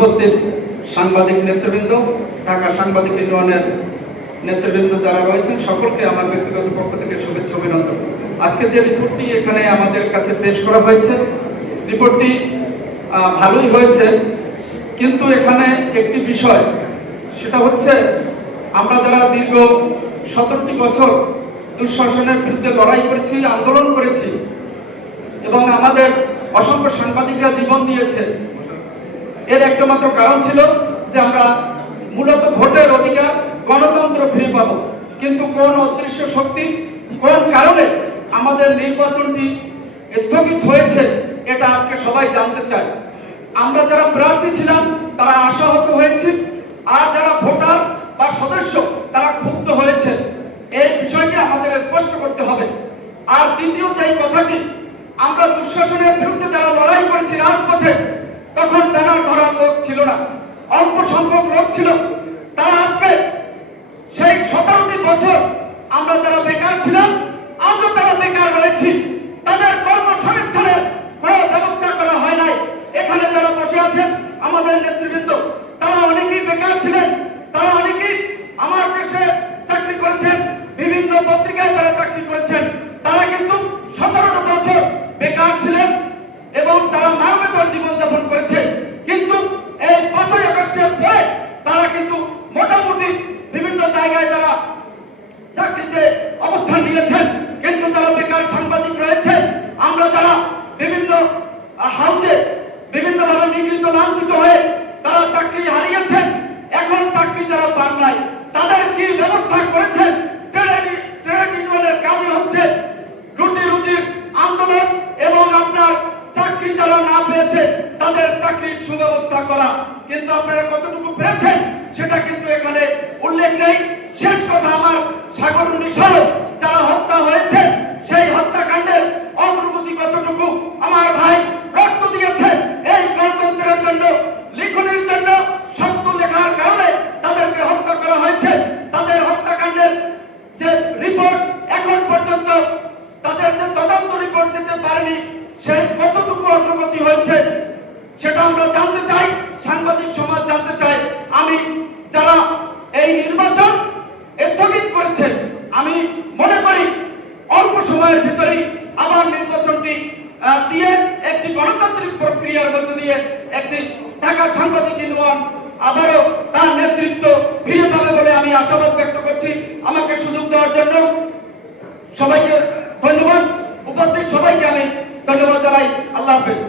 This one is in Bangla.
উপস্থিত সাংবাদিক নেতৃবৃন্দ, ঢাকা সাংবাদিক ইউনিয়নের নেতৃবৃন্দ যারা রয়েছেন, সকলকে আমার ব্যক্তিগত পক্ষ থেকে শুভেচ্ছা অভিনন্দন। আজকে যে রিপোর্টটি এখানে আমাদের কাছে পেশ করা হয়েছে, রিপোর্টটি ভালোই হয়েছে, কিন্তু এখানে একটি বিষয়, সেটা হচ্ছে আমরা যারা দীর্ঘ 17টি বছর দুঃশাসনের বিরুদ্ধে লড়াই করেছি, আন্দোলন করেছি এবং আমাদের অসংখ্য সাংবাদিকরা জীবন দিয়েছে, এর একটা মাত্র কারণ ছিল যে আমরা মূলত ভোটের অধিকার, গণতন্ত্র ফিরে পাবো। কিন্তু কোন অদৃশ্য শক্তি, কোন কারণে আমাদের নির্বাচনটি স্থগিত হয়েছে, এটা আজকে সবাই জানতে চায়। আমরা যারা প্রার্থী ছিলাম তারা আশাহত হয়েছি, আর যারা ভোটার বা সদস্য তারা ক্ষুব্ধ হয়েছে। এই বিষয়টি আমাদের স্পষ্ট করতে হবে। আর দ্বিতীয় যে কথাটি, আমরা দুঃশাসনের বিরুদ্ধে যারা লড়াই করেছি রাজপথে, তখন ব্যানার ধরার লোক ছিল না, অল্প সংখ্যক লোক ছিল। তারা আজকে সেই 17টি বছর আমরা যারা বেকার ছিলাম, আজও তারা বেকার রয়েছি, তাদের কর্মসংস্থানের কোনো ব্যবস্থা করা হয় নাই। এখানে যারা বসে আছেন আমাদের নেতৃবৃন্দ, তারা অনেকেই বেকার ছিলেন, তারা অনেকেই আমার দেশে চাকরি করেছেন, বিভিন্ন পত্রিকায় তারা চাকরি করেছেন। তারা কিন্তু 17 বছর বেকার ছিলেন এবং তারা মানবেতর জীবনযাপন করেছে। কিন্তু এই 5ই আগস্টের পরে তারা কিন্তু মোটামুটি বিভিন্ন জায়গায় তারা চাকরিতে অবস্থান নিয়েছেন। কিন্তু যারা বেকার সাংবাদিক রয়েছে, আমরা যারা বিভিন্ন হাউজে বিভিন্নভাবে নিগৃহীত, লাঞ্ছিত হয়ে তারা চাকরি হারিয়েছেন, এখন চাকরি যারা পান নাই, তাদের কি ব্যবস্থা করেছেন? ট্রেড ইউনিয়নের কাজে হচ্ছে রুটি রুজির আন্দোলন এবং আপনার চাকরি যারা না পেয়েছে তাদের চাকরির সুব্যবস্থা করা। কিন্তু আপনারা কতটুকু পেয়েছেন সেটা কিন্তু এখানে উল্লেখ নেই। শেষ কথা, আমার সাগররুনি সহ যারা হত্যা হয়েছে, সেই হত্যাকাণ্ডের অগ্রগতি কতটুকু? আমার ভাই রক্ত দিয়েছে এই গণতন্ত্রের জন্য, লিখনের জন্য, সত্য লেখার কারণে তাদেরকে হত্যা করা হয়েছে। তাদের হত্যাকাণ্ডের যে রিপোর্ট এখন পর্যন্ত তাদের যে তদন্ত রিপোর্ট দিতে পারেনি, সেই কতটুকু অগ্রগতি হয়েছে সেটা আমরা জানতে চাই, সাংবাদিক সমাজ জানতে চাই। আমি যারা এই নির্বাচন স্থগিত করেছে, আমি মনে করি অল্প সময়ের ভিতরেই আবার নির্বাচনটি দিয়ে একটি গণতান্ত্রিক প্রক্রিয়ার মধ্য দিয়ে একটি ঢাকা সাংবাদিক ইউনিয়ন আবারও তার নেতৃত্ব ফিরে পাবে বলে আমি আশাবাদ ব্যক্ত করছি। আমাকে সুযোগ দেওয়ার জন্য সবাইকে ধন্যবাদ, উপস্থিত সবাইকে আমি ধন্যবাদ জানাই। আল্লাহ হাফেজ।